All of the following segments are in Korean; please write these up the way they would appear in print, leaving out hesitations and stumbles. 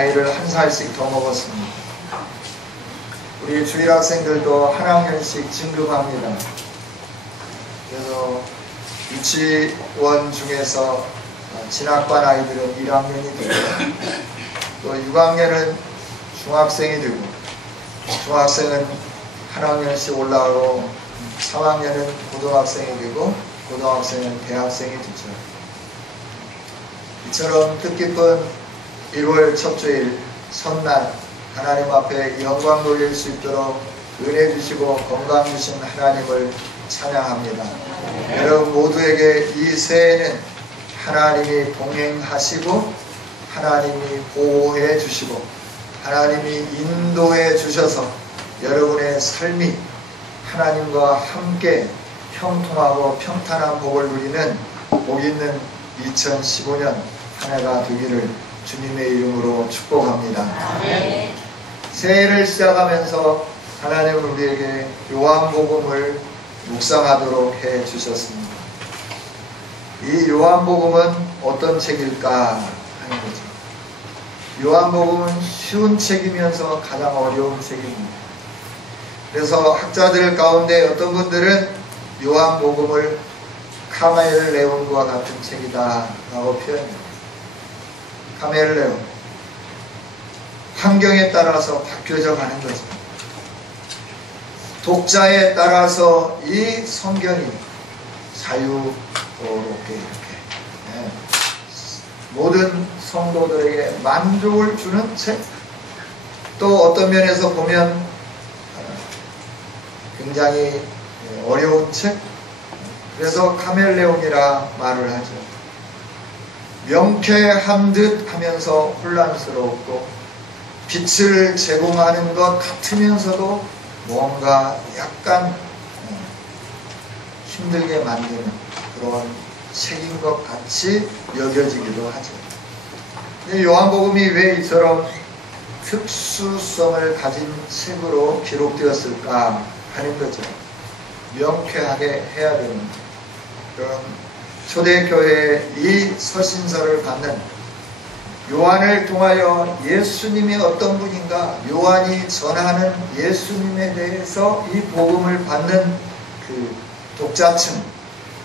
나이를 한 살씩 더 먹었습니다. 우리 주일 학생들도 한 학년씩 진급합니다. 그래서 유치원 중에서 진학반 아이들은 1학년이 되고, 또 6학년은 중학생이 되고, 중학생은 한 학년씩 올라가고, 3학년은 고등학생이 되고, 고등학생은 대학생이 되죠. 이처럼 뜻깊은 1월 첫 주일 선날 하나님 앞에 영광 돌릴 수 있도록 은혜 주시고 건강 주신 하나님을 찬양합니다. 여러분 모두에게 이 새해는 하나님이 동행하시고 하나님이 보호해 주시고 하나님이 인도해 주셔서 여러분의 삶이 하나님과 함께 형통하고 평탄한 복을 누리는 복 있는 2015년 한 해가 되기를 주님의 이름으로 축복합니다. 네. 새해를 시작하면서 하나님은 우리에게 요한복음을 묵상하도록 해 주셨습니다. 이 요한복음은 어떤 책일까 하는 거죠. 요한복음은 쉬운 책이면서 가장 어려운 책입니다. 그래서 학자들 가운데 어떤 분들은 요한복음을 카멜레온과 같은 책이다 라고 표현합니다. 카멜레온, 환경에 따라서 바뀌어져 가는 거죠. 독자에 따라서 이 성경이 자유롭게 이렇게 모든 성도들에게 만족을 주는 책, 또 어떤 면에서 보면 굉장히 어려운 책, 그래서 카멜레온이라 말을 하죠. 명쾌한 듯 하면서 혼란스럽고 빛을 제공하는 것 같으면서도 뭔가 약간 힘들게 만드는 그런 책인 것 같이 여겨지기도 하죠. 근데 요한복음이 왜 이처럼 특수성을 가진 책으로 기록되었을까 하는 거죠. 명쾌하게 해야 되는 그런 초대교회의 이 서신서를 받는 요한을 통하여 예수님이 어떤 분인가, 요한이 전하는 예수님에 대해서 이 복음을 받는 그 독자층,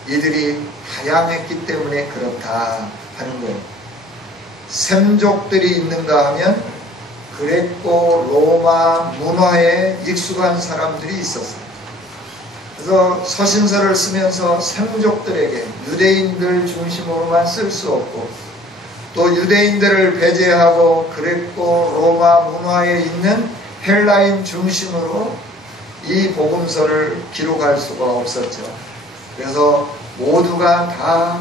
이들이 다양했기 때문에 그렇다 하는 거예요. 샘족들이 있는가 하면 그레코 로마 문화에 익숙한 사람들이 있었어요. 그래서 서신서를 쓰면서 샘족들에게 유대인들 중심으로만 쓸 수 없고 또 유대인들을 배제하고 그레코 로마 문화에 있는 헬라인 중심으로 이 복음서를 기록할 수가 없었죠. 그래서 모두가 다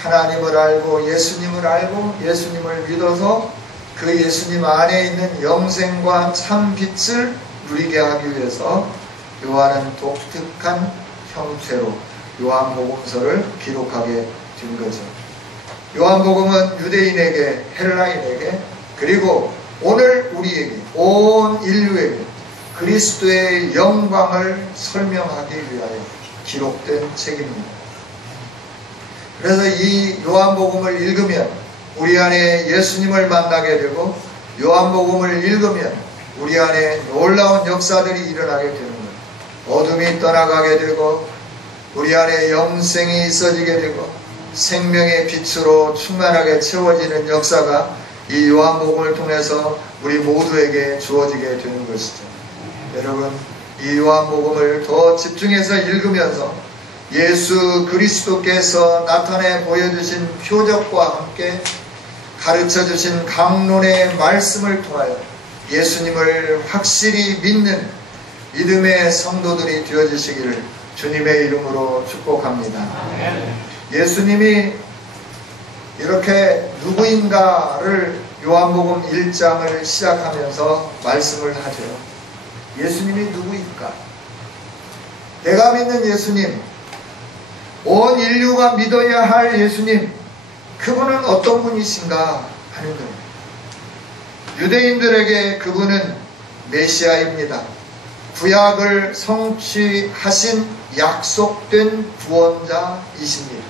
하나님을 알고 예수님을 알고 예수님을 믿어서 그 예수님 안에 있는 영생과 참 빛을 누리게 하기 위해서 요한은 독특한 형태로 요한복음서를 기록하게 된 거죠. 요한복음은 유대인에게, 헬라인에게, 그리고 오늘 우리에게, 온 인류에게 그리스도의 영광을 설명하기 위하여 기록된 책입니다. 그래서 이 요한복음을 읽으면 우리 안에 예수님을 만나게 되고 요한복음을 읽으면 우리 안에 놀라운 역사들이 일어나게 되는 거예요. 어둠이 떠나가게 되고 우리 안에 영생이 있어지게 되고 생명의 빛으로 충만하게 채워지는 역사가 이 요한복음을 통해서 우리 모두에게 주어지게 되는 것이죠. 여러분, 이 요한복음을 더 집중해서 읽으면서 예수 그리스도께서 나타내 보여주신 표적과 함께 가르쳐주신 강론의 말씀을 통하여 예수님을 확실히 믿는 믿음의 성도들이 되어주시기를 주님의 이름으로 축복합니다. 예수님이 이렇게 누구인가를 요한복음 1장을 시작하면서 말씀을 하죠. 예수님이 누구일까? 내가 믿는 예수님, 온 인류가 믿어야 할 예수님, 그분은 어떤 분이신가 하는 겁니다. 유대인들에게 그분은 메시아입니다. 구약을 성취하신 약속된 구원자이십니다.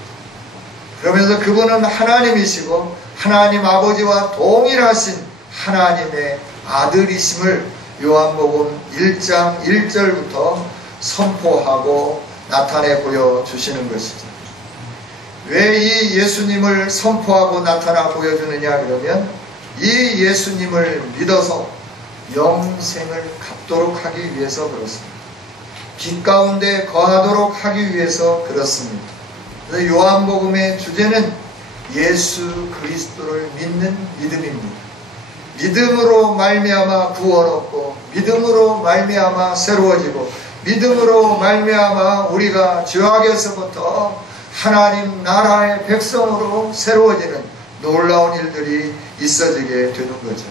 그러면서 그분은 하나님이시고 하나님 아버지와 동일하신 하나님의 아들이심을 요한복음 1장 1절부터 선포하고 나타내 보여주시는 것이죠. 왜 이 예수님을 선포하고 나타나 보여주느냐 그러면 이 예수님을 믿어서 영생을 갖도록 하기 위해서 그렇습니다. 빛 가운데 거하도록 하기 위해서 그렇습니다. 그래서 요한복음의 주제는 예수 그리스도를 믿는 믿음입니다. 믿음으로 말미암아 구원 얻고 믿음으로 말미암아 새로워지고 믿음으로 말미암아 우리가 죄악에서부터 하나님 나라의 백성으로 새로워지는 놀라운 일들이 있어지게 되는 거죠.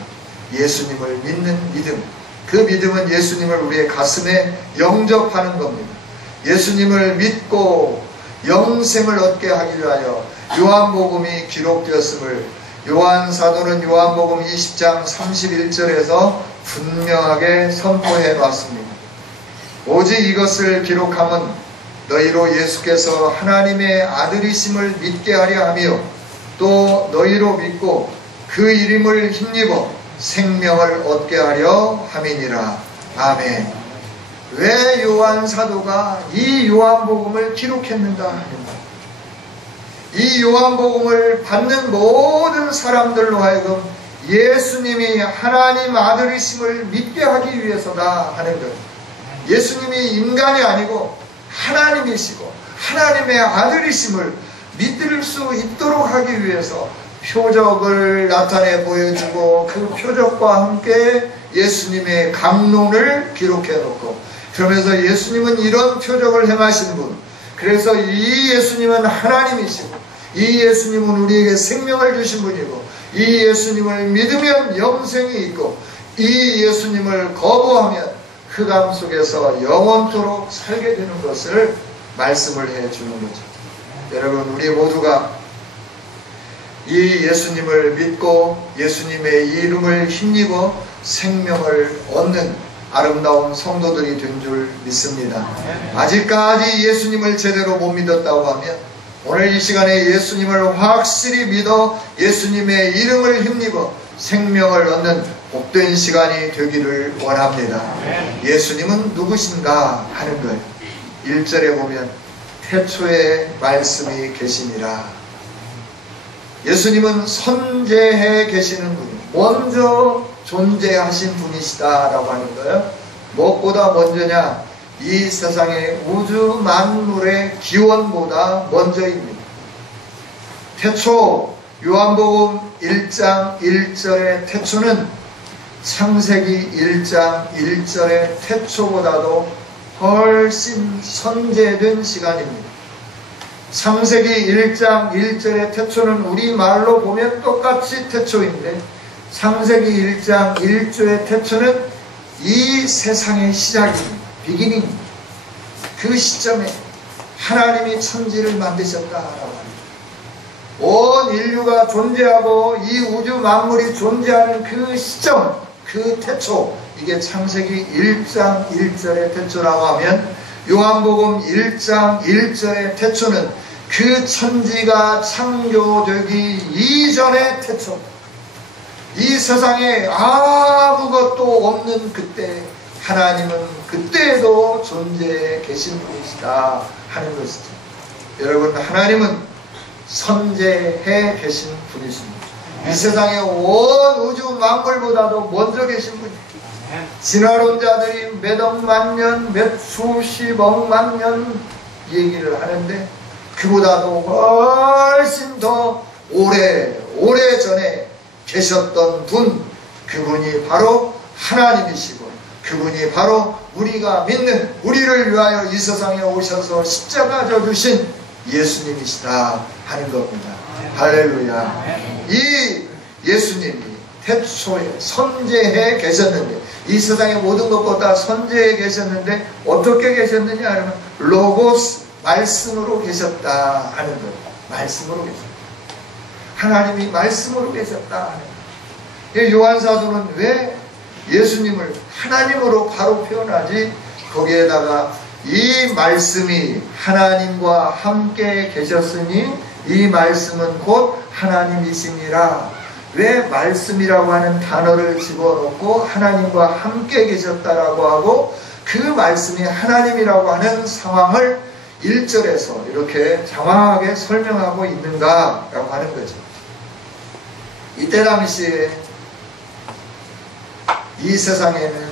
예수님을 믿는 믿음, 그 믿음은 예수님을 우리의 가슴에 영접하는 겁니다. 예수님을 믿고 영생을 얻게 하기 위하여 요한복음이 기록되었음을 요한 사도는 요한복음 20장 31절에서 분명하게 선포해 놨습니다. 오직 이것을 기록함은 너희로 예수께서 하나님의 아들이심을 믿게 하려 하며 또 너희로 믿고 그 이름을 힘입어 생명을 얻게 하려 함이니라. 아멘. 왜 요한 사도가 이 요한복음을 기록했는가 합니다. 이 요한복음을 받는 모든 사람들로 하여금 예수님이 하나님 아들이심을 믿게 하기 위해서다 하는 것. 예수님이 인간이 아니고 하나님이시고 하나님의 아들이심을 믿을 수 있도록 하기 위해서 표적을 나타내 보여주고 그 표적과 함께 예수님의 강론을 기록해 놓고 그러면서 예수님은 이런 표적을 행하신 분, 그래서 이 예수님은 하나님이시고 이 예수님은 우리에게 생명을 주신 분이고 이 예수님을 믿으면 영생이 있고 이 예수님을 거부하면 흑암 속에서 영원토록 살게 되는 것을 말씀을 해주는 거죠. 여러분, 우리 모두가 이 예수님을 믿고 예수님의 이름을 힘입어 생명을 얻는 아름다운 성도들이 된 줄 믿습니다. 아직까지 예수님을 제대로 못 믿었다고 하면 오늘 이 시간에 예수님을 확실히 믿어 예수님의 이름을 힘입어 생명을 얻는 복된 시간이 되기를 원합니다. 예수님은 누구신가 하는 거예요. 1절에 보면 태초에 말씀이 계시니라. 예수님은 선재해 계시는 분이에요. 먼저 존재하신 분이시다라고 하는 거예요. 무엇보다 먼저냐? 이 세상의 우주 만물의 기원보다 먼저입니다. 태초, 요한복음 1장 1절의 태초는 창세기 1장 1절의 태초보다도 훨씬 선제된 시간입니다. 창세기 1장 1절의 태초는 우리말로 보면 똑같이 태초인데 창세기 1장 1절의 태초는 이 세상의 시작입니다. 비기닝. 그 시점에 하나님이 천지를 만드셨다라고 합니다. 온 인류가 존재하고 이 우주 만물이 존재하는 그 시점, 그 태초, 이게 창세기 1장 1절의 태초라고 하면 요한복음 1장 1절의 태초는 그 천지가 창조되기 이전의 태초, 이 세상에 아무것도 없는 그때 하나님은 그때에도 존재해 계신 분이시다 하는 것이죠. 여러분, 하나님은 선재해 계신 분이십니다. 이 세상의 온 우주 만물보다도 먼저 계신 분이에요. 진화론자들이 몇억 만년, 몇 수십억 만년 얘기를 하는데 그보다도 훨씬 더 오래 전에 계셨던 분, 그분이 바로 하나님이시고 그분이 바로 우리가 믿는, 우리를 위하여 이 세상에 오셔서 십자가 져주신 예수님이시다 하는 겁니다. 할렐루야. 이 예수님이 태초에 선재해 계셨는데, 이 세상의 모든 것보다 선재해 계셨는데 어떻게 계셨느냐 하면 로고스, 말씀으로 계셨다 하는 거예요. 말씀으로 계셨다. 하나님이 말씀으로 계셨다 하는 거예요. 요한사도는 왜 예수님을 하나님으로 바로 표현하지? 거기에다가 이 말씀이 하나님과 함께 계셨으니 이 말씀은 곧 하나님이시니라. 왜 말씀이라고 하는 단어를 집어넣고 하나님과 함께 계셨다라고 하고 그 말씀이 하나님이라고 하는 상황을 1절에서 이렇게 장황하게 설명하고 있는가라고 하는 거죠. 이때 당시에 이 세상에는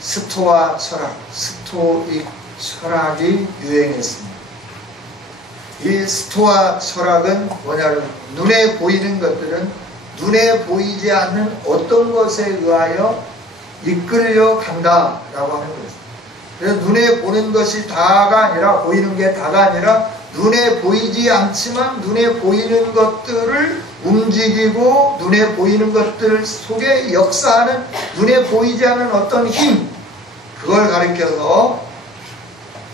스토아 철학, 스토익 철학이 유행했습니다. 이 스토아 철학은 뭐냐면 눈에 보이는 것들은 눈에 보이지 않는 어떤 것에 의하여 이끌려 간다라고 하는 거죠. 그래서 눈에 보는 것이 다가 아니라, 보이는 게 다가 아니라 눈에 보이지 않지만 눈에 보이는 것들을 움직이고 눈에 보이는 것들 속에 역사하는 눈에 보이지 않는 어떤 힘, 그걸 가리켜서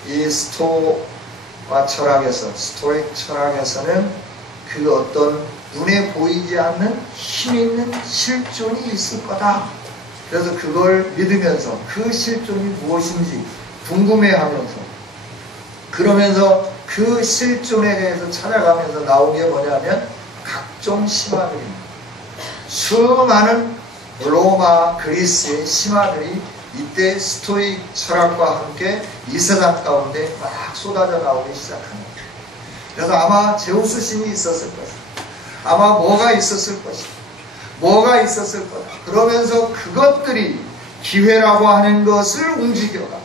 이 스토아 철학에서, 스토익 철학에서는 그 어떤 눈에 보이지 않는 힘 있는 실존이 있을 거다. 그래서 그걸 믿으면서 그 실존이 무엇인지 궁금해하면서, 그러면서 그 실존에 대해서 찾아가면서 나온 게 뭐냐면 각종 신화들입니다. 수많은 로마, 그리스의 신화들이 이때 스토익 철학과 함께 이 세상 가운데 막 쏟아져 나오기 시작합니다. 그래서 아마 제우스 신이 있었을 것이다. 아마 뭐가 있었을 것이다. 뭐가 있었을 거다. 그러면서 그것들이 기회라고 하는 것을 움직여가,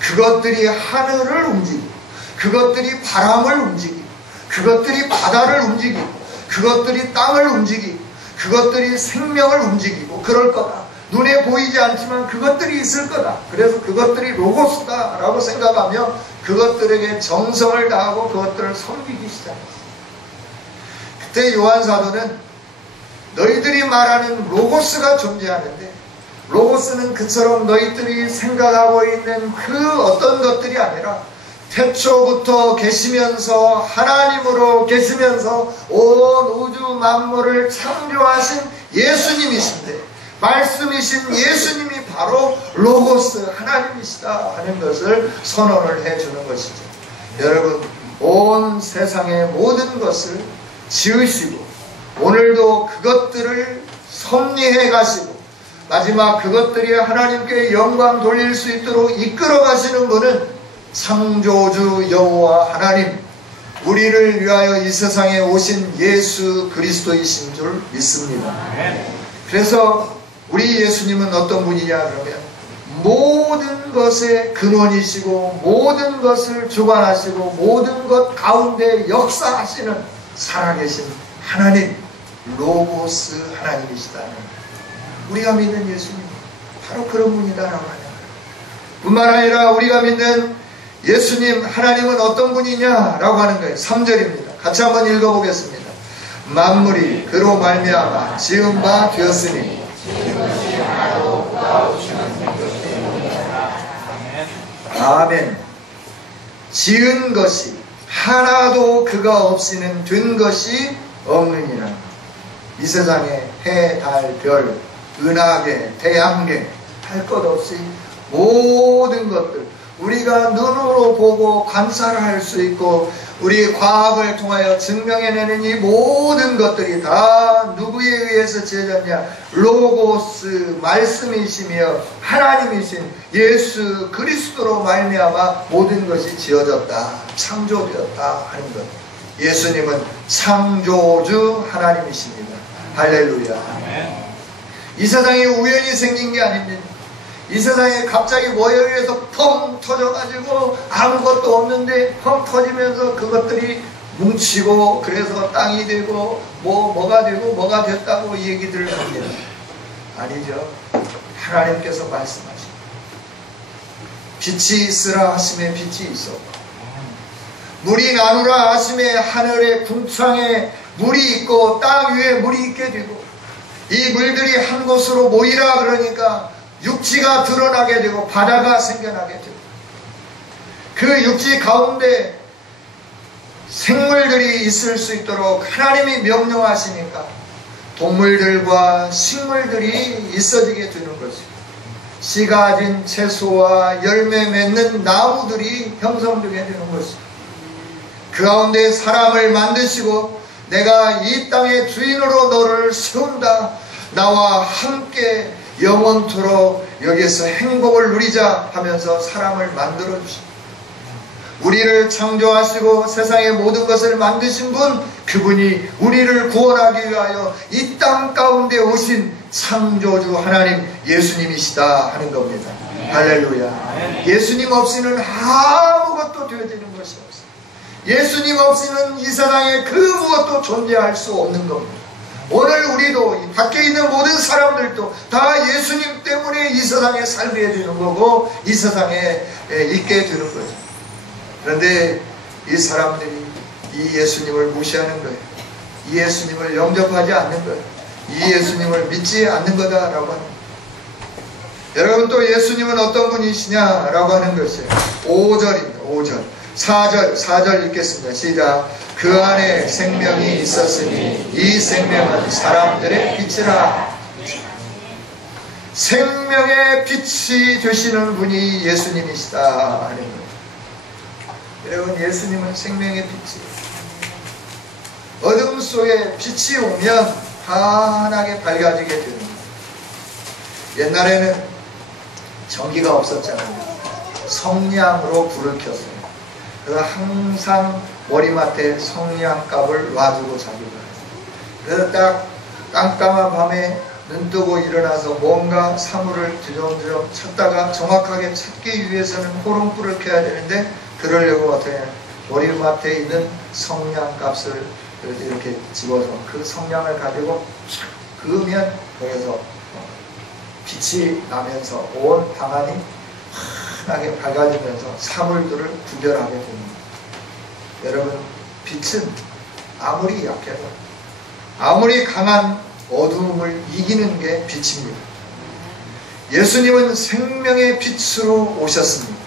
그것들이 하늘을 움직이고, 그것들이 바람을 움직이고, 그것들이 바다를 움직이고, 그것들이 땅을 움직이고, 그것들이 생명을 움직이고 그럴 거다. 눈에 보이지 않지만 그것들이 있을 거다. 그래서 그것들이 로고스다 라고 생각하며 그것들에게 정성을 다하고 그것들을 섬기기 시작했어요. 그때 요한 사도는 너희들이 말하는 로고스가 존재하는데, 로고스는 그처럼 너희들이 생각하고 있는 그 어떤 것들이 아니라 태초부터 계시면서 하나님으로 계시면서 온 우주 만물을 창조하신 예수님이신데, 말씀이신 예수님이 바로 로고스 하나님이시다 하는 것을 선언을 해주는 것이죠. 여러분, 온 세상의 모든 것을 지으시고 오늘도 그것들을 섭리해 가시고 마지막 그것들이 하나님께 영광 돌릴 수 있도록 이끌어 가시는 분은 창조주 여호와 하나님, 우리를 위하여 이 세상에 오신 예수 그리스도이신 줄 믿습니다. 그래서 우리 예수님은 어떤 분이냐 그러면 모든 것의 근원이시고 모든 것을 주관하시고 모든 것 가운데 역사하시는 살아계신 하나님, 로고스 하나님이시다는, 우리가 믿는 예수님 바로 그런 분이다라고 하는 거예요. 뿐만 아니라 우리가 믿는 예수님 하나님은 어떤 분이냐라고 하는 거예요. 3절입니다. 같이 한번 읽어보겠습니다. 만물이 그로 말미암아 지은 바 되었으니, 아멘. 지은 것이 하나도 그가 없이는 된 것이 없느니라. 이 세상에 해, 달, 별, 은하계, 태양계 할 것 없이 모든 것들, 우리가 눈으로 보고 관찰을 할 수 있고 우리 과학을 통하여 증명해내는 이 모든 것들이 다 누구에 의해서 지어졌냐? 로고스 말씀이시며 하나님이신 예수 그리스도로 말미암아 모든 것이 지어졌다, 창조되었다 하는 것. 예수님은 창조주 하나님이십니다. 할렐루야. 이 세상이 우연히 생긴 게 아닙니다. 이 세상에 갑자기 뭐에 의해서 펑 터져가지고 아무것도 없는데 펑 터지면서 그것들이 뭉치고 그래서 땅이 되고 뭐가 되고 뭐가 됐다고 얘기들을 합니다. 아니죠. 하나님께서 말씀하십니다. 빛이 있으라 하심에 빛이 있었고, 물이 나누라 하심에 하늘의 궁창에 물이 있고 땅 위에 물이 있게 되고, 이 물들이 한 곳으로 모이라 그러니까 육지가 드러나게 되고 바다가 생겨나게 되고, 그 육지 가운데 생물들이 있을 수 있도록 하나님이 명령하시니까 동물들과 식물들이 있어지게 되는 것입니다. 씨 가진 채소와 열매 맺는 나무들이 형성되게 되는 것입니다. 그 가운데 사람을 만드시고 내가 이 땅의 주인으로 너를 세운다. 나와 함께 영원토록 여기에서 행복을 누리자 하면서 사람을 만들어 주십니다. 우리를 창조하시고 세상의 모든 것을 만드신 분, 그분이 우리를 구원하기 위하여 이 땅 가운데 오신 창조주 하나님 예수님이시다 하는 겁니다. 할렐루야. 예수님 없이는 아무것도 되어지는 것이 없어요. 예수님 없이는 이 세상에 그 무엇도 존재할 수 없는 겁니다. 오늘 우리도 밖에 있는 모든 사람들도 다 예수님 때문에 이 세상에 살게 되는 거고 이 세상에 있게 되는 거죠. 그런데 이 사람들이 이 예수님을 무시하는 거예요. 이 예수님을 영접하지 않는 거예요. 이 예수님을 믿지 않는 거다라고 하는 거예요. 여러분, 또 예수님은 어떤 분이시냐라고 하는 것이에요. 5절입니다. 5절. 4절 읽겠습니다. 시작. 그 안에 생명이 있었으니 이 생명은 사람들의 빛이라. 생명의 빛이 되시는 분이 예수님이시다 하는 거예요. 여러분, 예수님은 생명의 빛이에요. 어둠 속에 빛이 오면 환하게 밝아지게 되는 거예요. 옛날에는 전기가 없었잖아요. 성냥으로 불을 켰어요. 그래서 항상 머리맡에 성냥갑을 놔두고 자기가 해요. 그래서 딱 깜깜한 밤에 눈 뜨고 일어나서 뭔가 사물을 뒤적뒤적 찾다가 정확하게 찾기 위해서는 호롱불을 켜야 되는데, 그러려고 어떻게 머리맡에 있는 성냥값을 이렇게 집어서 그 성냥을 가지고 촥 그으면 거기서 빛이 나면서 온 방안이 환하게 밝아지면서 사물들을 구별하게 됩니다. 여러분, 빛은 아무리 약해도 아무리 강한 어두움을 이기는 게 빛입니다. 예수님은 생명의 빛으로 오셨습니다.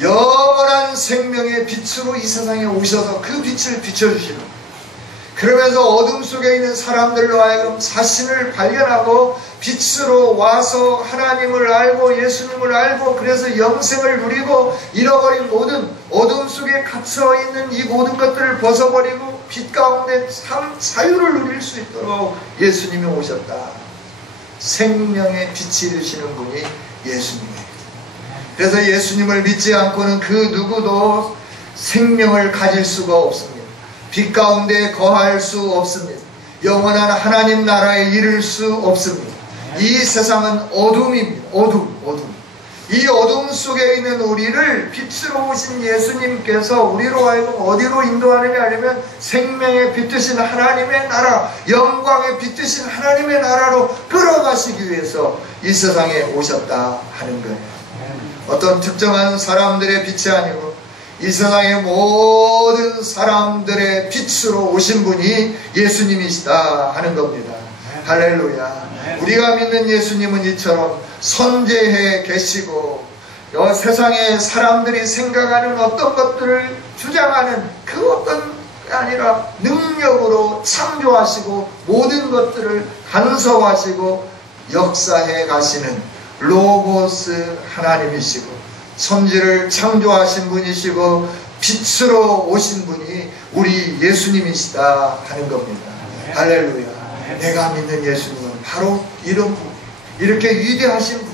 영원한 생명의 빛으로 이 세상에 오셔서 그 빛을 비춰주시는, 그러면서 어둠 속에 있는 사람들로 하여금 자신을 발견하고 빛으로 와서 하나님을 알고 예수님을 알고 그래서 영생을 누리고 잃어버린 모든 어둠 속에 갇혀있는 이 모든 것들을 벗어버리고 빛 가운데 참 자유를 누릴 수 있도록 예수님이 오셨다. 생명의 빛이 되시는 분이 예수님이에요. 그래서 예수님을 믿지 않고는 그 누구도 생명을 가질 수가 없습니다. 빛 가운데 거할 수 없습니다. 영원한 하나님 나라에 이를 수 없습니다. 이 세상은 어둠입니다. 어둠. 이 어둠 속에 있는 우리를 빛으로 오신 예수님께서 우리로 하여금 어디로 인도하느냐 하면 생명의 빛 되신 하나님의 나라, 영광의 빛 되신 하나님의 나라로 끌어가시기 위해서 이 세상에 오셨다 하는 거예요. 어떤 특정한 사람들의 빛이 아니고 이 세상의 모든 사람들의 빛으로 오신 분이 예수님이시다 하는 겁니다. 할렐루야. 우리가 믿는 예수님은 이처럼 선재해 계시고 세상의 사람들이 생각하는 어떤 것들을 주장하는 그 어떤 게 아니라 능력으로 창조하시고 모든 것들을 간섭하시고 역사해 가시는 로고스 하나님이시고 천지를 창조하신 분이시고 빛으로 오신 분이 우리 예수님이시다 하는 겁니다. 할렐루야. 내가 믿는 예수님은 바로 이런 분, 이렇게 위대하신 분,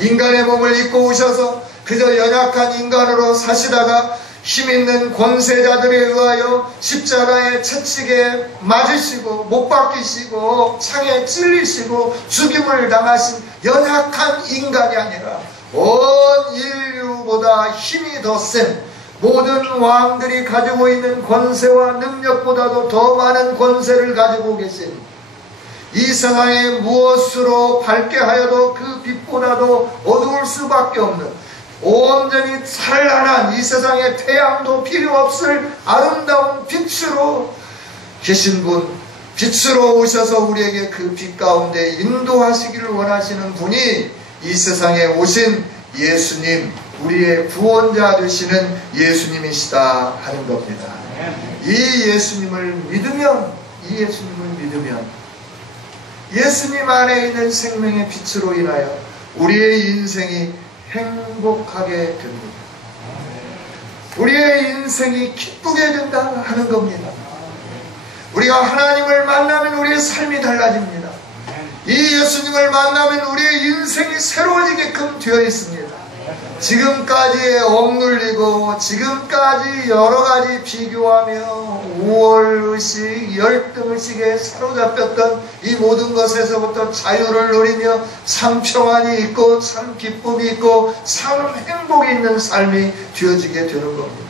인간의 몸을 입고 오셔서 그저 연약한 인간으로 사시다가 힘있는 권세자들에 의하여 십자가에 채찍에 맞으시고 못 박히시고 창에 찔리시고 죽임을 당하신 연약한 인간이 아니라 온 인류보다 힘이 더 센 모든 왕들이 가지고 있는 권세와 능력보다도 더 많은 권세를 가지고 계신, 이 세상에 무엇으로 밝게 하여도 그 빛보다도 어두울 수밖에 없는 온전히 찬란한 이 세상에 태양도 필요 없을 아름다운 빛으로 계신 분, 빛으로 오셔서 우리에게 그 빛 가운데 인도하시기를 원하시는 분이 이 세상에 오신 예수님, 우리의 구원자 되시는 예수님이시다 하는 겁니다. 이 예수님을 믿으면 예수님 안에 있는 생명의 빛으로 인하여 우리의 인생이 행복하게 됩니다. 우리의 인생이 기쁘게 된다 하는 겁니다. 우리가 하나님을 만나면 우리의 삶이 달라집니다. 이 예수님을 만나면 우리의 인생이 새로워지게끔 되어 있습니다. 지금까지 억눌리고 지금까지 여러가지 비교하며 우월의식, 열등의식에 사로잡혔던 이 모든 것에서부터 자유를 누리며 참 평안이 있고 참 기쁨이 있고 참 행복이 있는 삶이 되어지게 되는 겁니다.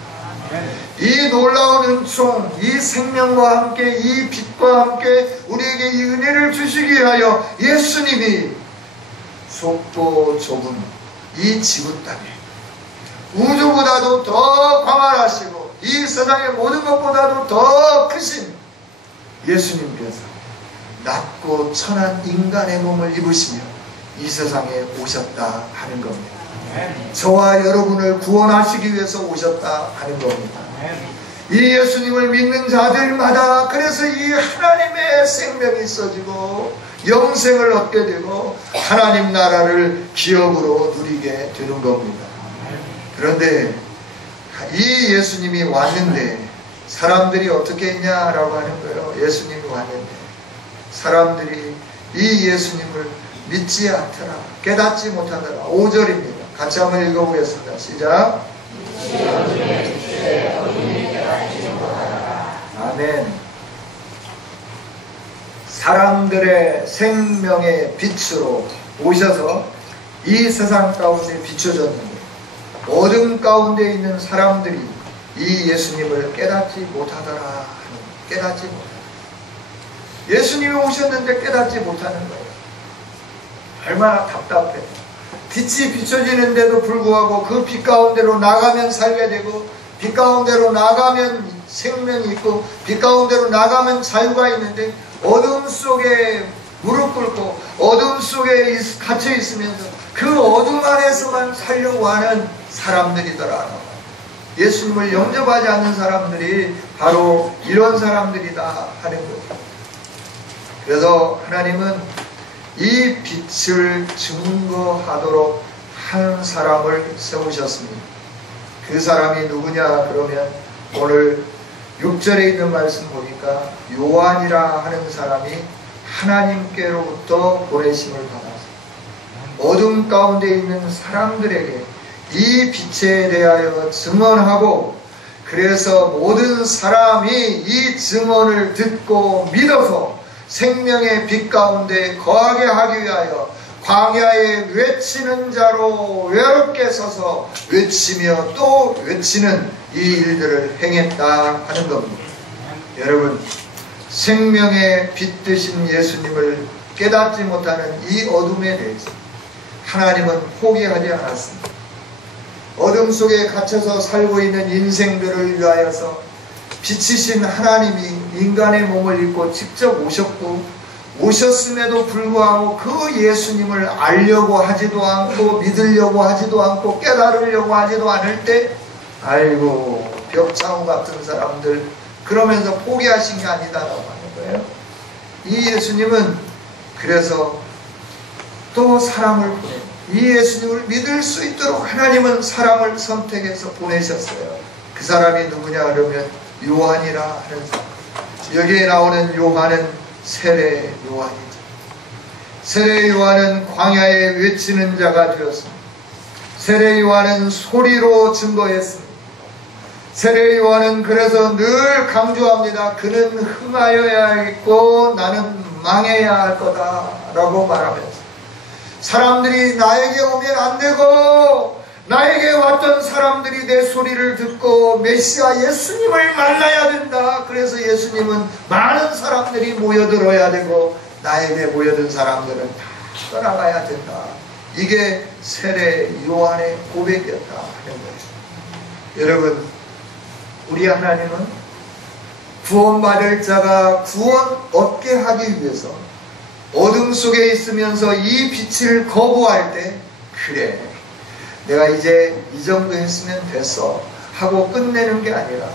이 놀라운 은총, 이 생명과 함께 이 빛과 함께 우리에게 이 은혜를 주시기 위하여 예수님이 좁고 좁은 이 지구 땅에 우주보다도 더 광활하시고 이 세상의 모든 것보다도 더 크신 예수님께서 낮고 천한 인간의 몸을 입으시며 이 세상에 오셨다 하는 겁니다. 저와 여러분을 구원하시기 위해서 오셨다 하는 겁니다. 이 예수님을 믿는 자들마다 그래서 이 하나님의 생명이 있어지고 영생을 얻게 되고 하나님 나라를 기업으로 누리게 되는 겁니다. 그런데 이 예수님이 왔는데 사람들이 어떻게 했냐라고 하는 거예요. 예수님이 왔는데 사람들이 이 예수님을 믿지 않더라, 깨닫지 못하더라. 5절입니다. 같이 한번 읽어보겠습니다. 시작. 아멘. 사람들의 생명의 빛으로 오셔서 이 세상 가운데 비춰졌는데 어둠 가운데 있는 사람들이 이 예수님을 깨닫지 못하더라. 깨닫지 못하더라. 예수님이 오셨는데 깨닫지 못하는 거예요. 얼마나 답답해. 빛이 비춰지는데도 불구하고 그 빛 가운데로 나가면 살게 되고 빛 가운데로 나가면 생명이 있고 빛 가운데로 나가면 자유가 있는데 어둠 속에 무릎 꿇고 어둠 속에 갇혀 있으면서 그 어둠 안에서만 살려고 하는 사람들이더라. 예수님을 영접하지 않는 사람들이 바로 이런 사람들이다 하는 거죠. 그래서 하나님은 이 빛을 증거하도록 한 사람을 세우셨습니다. 그 사람이 누구냐 그러면 오늘 6절에 있는 말씀 보니까 요한이라 하는 사람이 하나님께로부터 보내심을 받아서 어둠 가운데 있는 사람들에게 이 빛에 대하여 증언하고 그래서 모든 사람이 이 증언을 듣고 믿어서 생명의 빛 가운데 거하게 하기 위하여 광야에 외치는 자로 외롭게 서서 외치며 또 외치는 이 일들을 행했다 하는 겁니다. 여러분, 생명의 빛 되신 예수님을 깨닫지 못하는 이 어둠에 대해서 하나님은 포기하지 않았습니다. 어둠 속에 갇혀서 살고 있는 인생들을 위하여서 빛이신 하나님이 인간의 몸을 입고 직접 오셨고 오셨음에도 불구하고 그 예수님을 알려고 하지도 않고 믿으려고 하지도 않고 깨달으려고 하지도 않을 때 아이고 벽창호 같은 사람들 그러면서 포기하신 게 아니다라고 하는 거예요. 이 예수님은 그래서 또 사람을 보내 이 예수님을 믿을 수 있도록 하나님은 사람을 선택해서 보내셨어요. 그 사람이 누구냐 그러면 요한이라 하는 사람. 여기에 나오는 요한은 세례 요한이죠. 세례 요한은 광야에 외치는 자가 되었습니다. 세례 요한은 소리로 증거했습니다. 세례 요한은 그래서 늘 강조합니다. 그는 흥하여야겠고 나는 망해야 할 거다 라고 말하면서 사람들이 나에게 오면 안 되고 나에게 왔던 사람들이 내 소리를 듣고 메시아 예수님을 만나야 된다. 그래서 예수님은 많은 사람들이 모여들어야 되고 나에게 모여든 사람들은 다 떠나가야 된다. 이게 세례 요한의 고백이었다 하는 거예요. 여러분, 우리 하나님은 구원받을 자가 구원 얻게 하기 위해서 어둠 속에 있으면서 이 빛을 거부할 때 그래 내가 이제 이 정도 했으면 됐어 하고 끝내는 게 아니라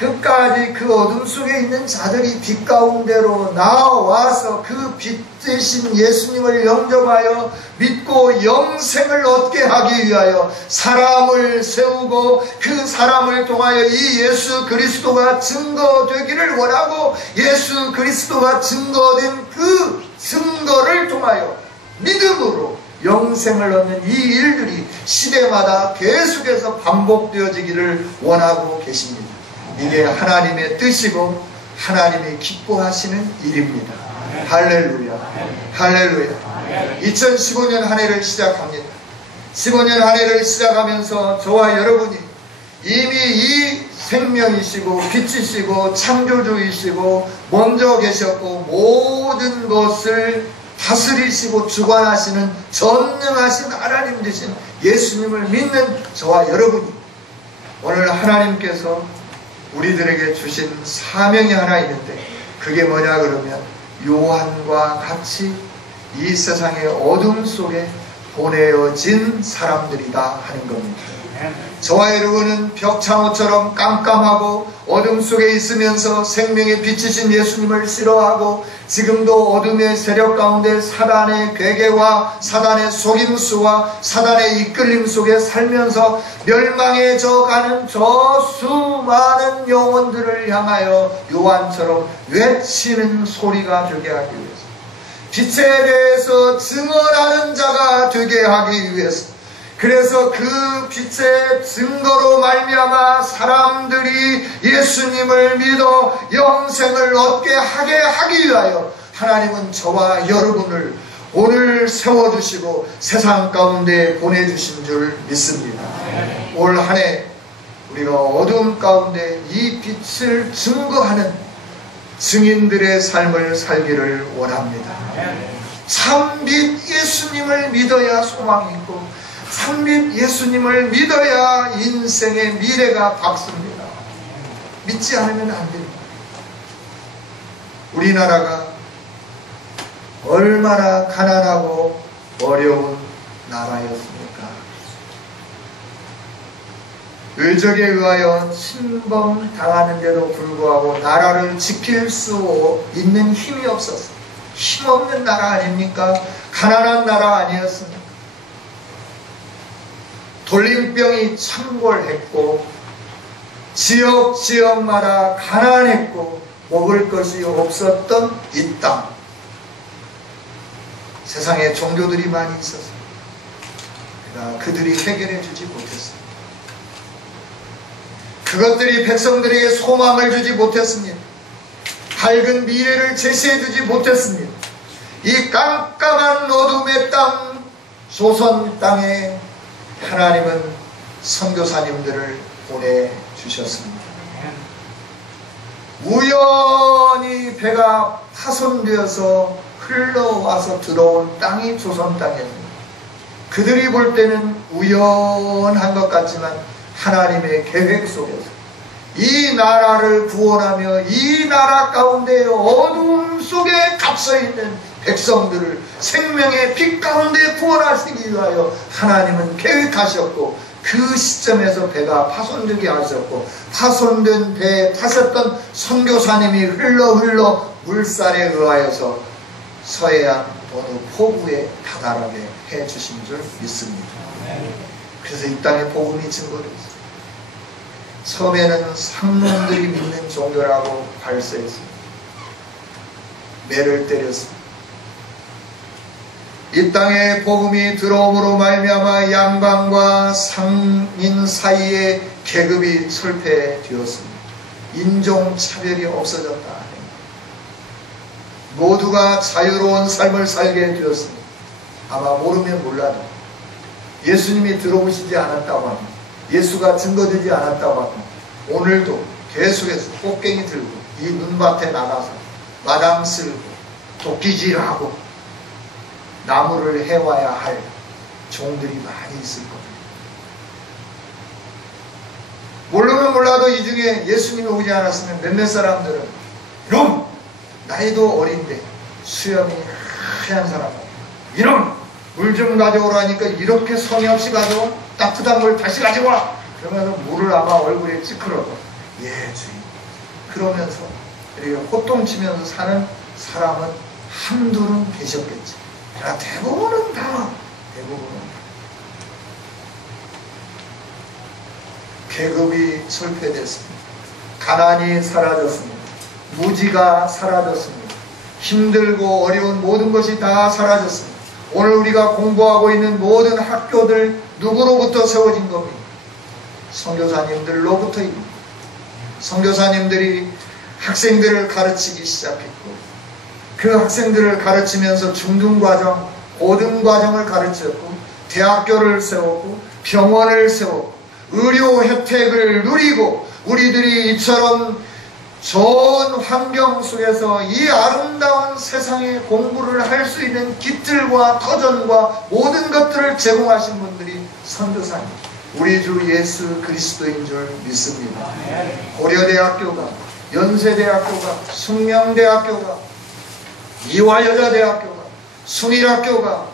끝까지 그 어둠 속에 있는 자들이 빛 가운데로 나와서 그 빛 대신 예수님을 영접하여 믿고 영생을 얻게 하기 위하여 사람을 세우고 그 사람을 통하여 이 예수 그리스도가 증거되기를 원하고 예수 그리스도가 증거된 그 증거를 통하여 믿음으로 영생을 얻는 이 일들이 시대마다 계속해서 반복되어지기를 원하고 계십니다. 이게 하나님의 뜻이고 하나님이 기뻐하시는 일입니다. 할렐루야, 할렐루야. 2015년 한 해를 시작합니다. 15년 한 해를 시작하면서 저와 여러분이 이미 이 생명이시고 빛이시고 창조주이시고 먼저 계셨고 모든 것을 다스리시고 주관하시는 전능하신 하나님 되신 예수님을 믿는 저와 여러분이 오늘 하나님께서 우리들에게 주신 사명이 하나 있는데 그게 뭐냐 그러면 요한과 같이 이 세상의 어둠 속에 보내어진 사람들이다 하는 겁니다. 저와 여러분은 벽창호처럼 깜깜하고 어둠 속에 있으면서 생명의 빛이신 예수님을 싫어하고 지금도 어둠의 세력 가운데 사단의 괴계와 사단의 속임수와 사단의 이끌림 속에 살면서 멸망해져 가는 저 수많은 영혼들을 향하여 요한처럼 외치는 소리가 되게 하기 위해서 빛에 대해서 증언하는 자가 되게 하기 위해서 그래서 그 빛의 증거로 말미암아 사람들이 예수님을 믿어 영생을 얻게 하게 하기 위하여 하나님은 저와 여러분을 오늘 세워주시고 세상 가운데 보내주신 줄 믿습니다. 올 한 해 우리가 어두움 가운데 이 빛을 증거하는 증인들의 삶을 살기를 원합니다. 참빛 예수님을 믿어야 소망이 있고 참빛 예수님을 믿어야 인생의 미래가 밝습니다. 믿지 않으면 안 됩니다. 우리나라가 얼마나 가난하고 어려운 나라였습니까? 의적에 의하여 침범당하는데도 불구하고 나라를 지킬 수 있는 힘이 없었어요. 힘없는 나라 아닙니까? 가난한 나라 아니었습니까? 돌림병이 창궐했고 지역마다 가난했고 먹을 것이 없었던 이 땅 세상에 종교들이 많이 있었어요. 그러나 그들이 해결해 주지 못했습니다. 그것들이 백성들에게 소망을 주지 못했습니다. 밝은 미래를 제시해 주지 못했습니다. 이 깜깜한 어둠의 땅 조선 땅에 하나님은 선교사님들을 보내주셨습니다. 우연히 배가 파손되어서 흘러와서 들어온 땅이 조선 땅이었습니다. 그들이 볼 때는 우연한 것 같지만 하나님의 계획 속에서 이 나라를 구원하며 이 나라 가운데 어둠 속에 갇혀있는 백성들을 생명의 빛 가운데 구원하시기 위하여 하나님은 계획하셨고 그 시점에서 배가 파손되게 하셨고 파손된 배에 타셨던 선교사님이 흘러 물살에 의하여서 서해안 어느 포구에 다다르게 해주신 줄 믿습니다. 그래서 이 땅에 복음이 증거됐습니다. 처음에는 상놈들이 믿는 종교라고 발설했습니다. 매를 때렸습니다. 이 땅에 복음이 들어옴으로 말미암아 양반과 상인 사이에 계급이 철폐되었습니다. 인종차별이 없어졌다. 모두가 자유로운 삶을 살게 되었습니다. 아마 모르면 몰라도 예수님이 들어오시지 않았다고 합니다. 예수가 증거되지 않았다고 합니다. 오늘도 계속해서 꽃갱이 들고 이 눈밭에 나가서 마당 쓸고 도끼질하고 나무를 해와야 할 종들이 많이 있을 겁니다. 모르면 몰라도 이 중에 예수님이 오지 않았으면 몇몇 사람들은 이놈! 나이도 어린데 수염이 하얀 사람 이놈! 물 좀 가져오라니까 이렇게 성의 없이 가져와? 따뜻한 물 다시 가져와! 그러면서 물을 아마 얼굴에 찌그러져. 예 주인 그러면서 이렇게 호통치면서 사는 사람은 한둘은 계셨겠지. 그러나 대부분은 계급이 설패됐습니다. 가난이 사라졌습니다. 무지가 사라졌습니다. 힘들고 어려운 모든 것이 다 사라졌습니다. 오늘 우리가 공부하고 있는 모든 학교들 누구로부터 세워진 겁니까? 선교사님들로부터입니다. 선교사님들이 학생들을 가르치기 시작했고, 그 학생들을 가르치면서 중등과정, 고등과정을 가르쳤고, 대학교를 세웠고, 병원을 세웠고, 의료 혜택을 누리고, 우리들이 이처럼 좋은 환경 속에서 이 아름다운 세상에 공부를 할 수 있는 깃들과 터전과 모든 것들을 제공하신 분들이 선교사님, 우리 주 예수 그리스도인 줄 믿습니다. 고려대학교가, 연세대학교가, 숙명대학교가, 이화여자대학교가, 숭일학교가,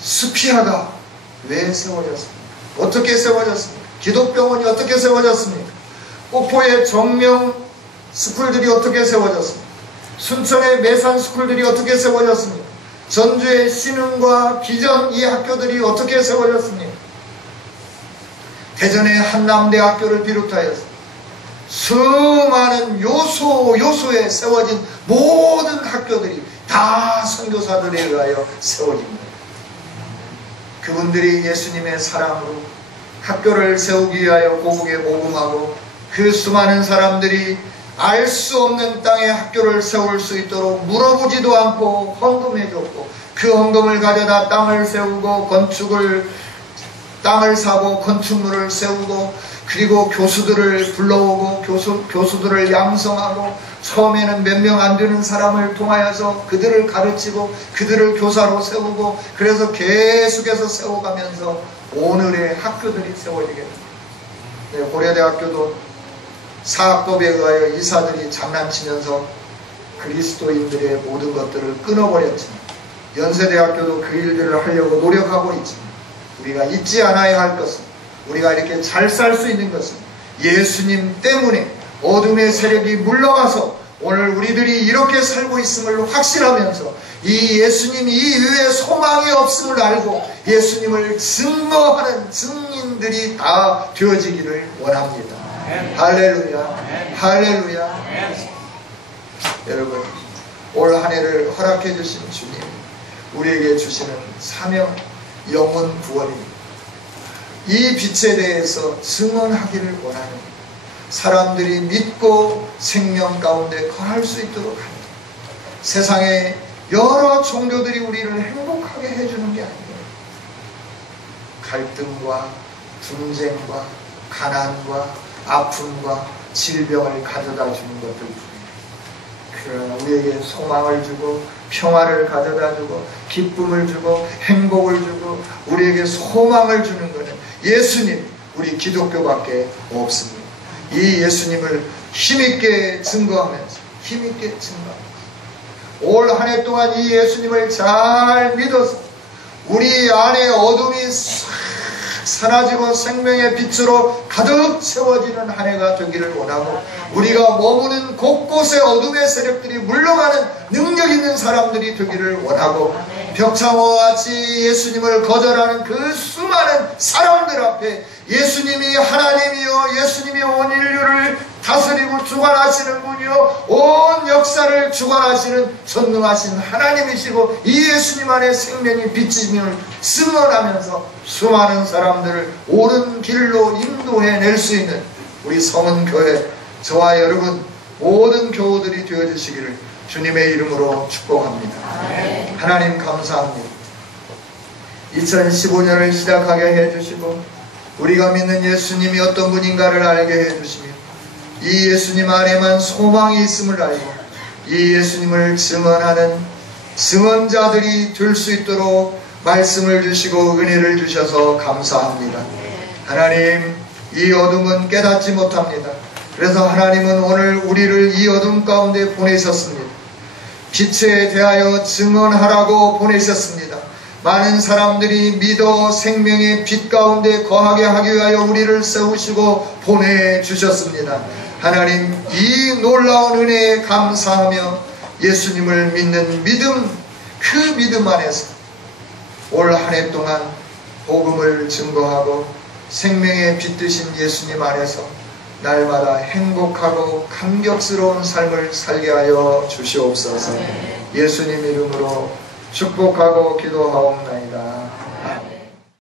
스피아가 왜 세워졌습니까? 어떻게 세워졌습니까? 기독병원이 어떻게 세워졌습니까? 목포의 정명 스쿨들이 어떻게 세워졌습니까? 순천의 매산 스쿨들이 어떻게 세워졌습니까? 전주의 신흥과 비전 이 학교들이 어떻게 세워졌습니까? 대전의 한남대학교를 비롯하여서 수많은 요소에 세워진 모든 학교들이 다 선교사들에 의하여 세워진 거예요. 그분들이 예수님의 사랑으로 학교를 세우기 위하여 고국에 모금하고, 그 수많은 사람들이 알 수 없는 땅에 학교를 세울 수 있도록 물어보지도 않고 헌금해줬고, 그 헌금을 가져다 땅을 세우고 땅을 사고 건축물을 세우고, 그리고 교수들을 불러오고 교수들을 양성하고, 처음에는 몇 명 안 되는 사람을 통하여서 그들을 가르치고 그들을 교사로 세우고, 그래서 계속해서 세워가면서 오늘의 학교들이 세워지게 됩니다. 고려대학교도 사학법에 의하여 이사들이 장난치면서 그리스도인들의 모든 것들을 끊어버렸지만, 연세대학교도 그 일들을 하려고 노력하고 있지만, 우리가 잊지 않아야 할 것은, 우리가 이렇게 잘 살 수 있는 것은 예수님 때문에 어둠의 세력이 물러가서 오늘 우리들이 이렇게 살고 있음을 확신하면서, 이 예수님 이외에 소망이 없음을 알고 예수님을 증거하는 증인들이 다 되어지기를 원합니다. 할렐루야, 할렐루야. 여러분, 올 한 해를 허락해 주신 주님, 우리에게 주시는 사명, 영혼 구원입니다. 이 빛에 대해서 증언하기를 원하는, 사람들이 믿고 생명 가운데 거할 수 있도록 합니다. 세상에 여러 종교들이 우리를 행복하게 해주는 게 아니에요. 갈등과 분쟁과 가난과 아픔과 질병을 가져다 주는 것들 뿐이에요. 그러나 우리에게 소망을 주고 평화를 가져다 주고 기쁨을 주고 행복을 주고 우리에게 소망을 주는 것은 예수님, 우리 기독교밖에 없습니다. 이 예수님을 힘있게 증거하면서 올 한 해 동안 이 예수님을 잘 믿어서 우리 안에 어둠이 사라지고 생명의 빛으로 가득 채워지는 한 해가 되기를 원하고, 우리가 머무는 곳곳에 어둠의 세력들이 물러가는 능력 있는 사람들이 되기를 원하고, 벽창호와 같이 예수님을 거절하는 그 수많은 사람들 앞에 예수님이 하나님이요, 예수님이 온 인류를 다스리고 주관하시는 분이요, 온 역사를 주관하시는 전능하신 하나님이시고, 이 예수님 안에 생명이 비침을 증언하면서 수많은 사람들을 옳은 길로 인도해낼 수 있는 우리 성은교회, 저와 여러분 모든 교우들이 되어주시기를 주님의 이름으로 축복합니다. 하나님 감사합니다. 2015년을 시작하게 해주시고, 우리가 믿는 예수님이 어떤 분인가를 알게 해주시며, 이 예수님 안에만 소망이 있음을 알고 이 예수님을 증언하는 증언자들이 될 수 있도록 말씀을 주시고 은혜를 주셔서 감사합니다. 하나님, 이 어둠은 깨닫지 못합니다. 그래서 하나님은 오늘 우리를 이 어둠 가운데 보내셨습니다. 빛에 대하여 증언하라고 보내셨습니다. 많은 사람들이 믿어 생명의 빛 가운데 거하게 하기 위하여 우리를 세우시고 보내주셨습니다. 하나님, 이 놀라운 은혜에 감사하며 예수님을 믿는 믿음, 그 믿음 안에서 올 한 해 동안 복음을 증거하고 생명의 빛 되신 예수님 안에서 날마다 행복하고 감격스러운 삶을 살게 하여 주시옵소서. 예수님 이름으로 축복하고 기도하옵나이다.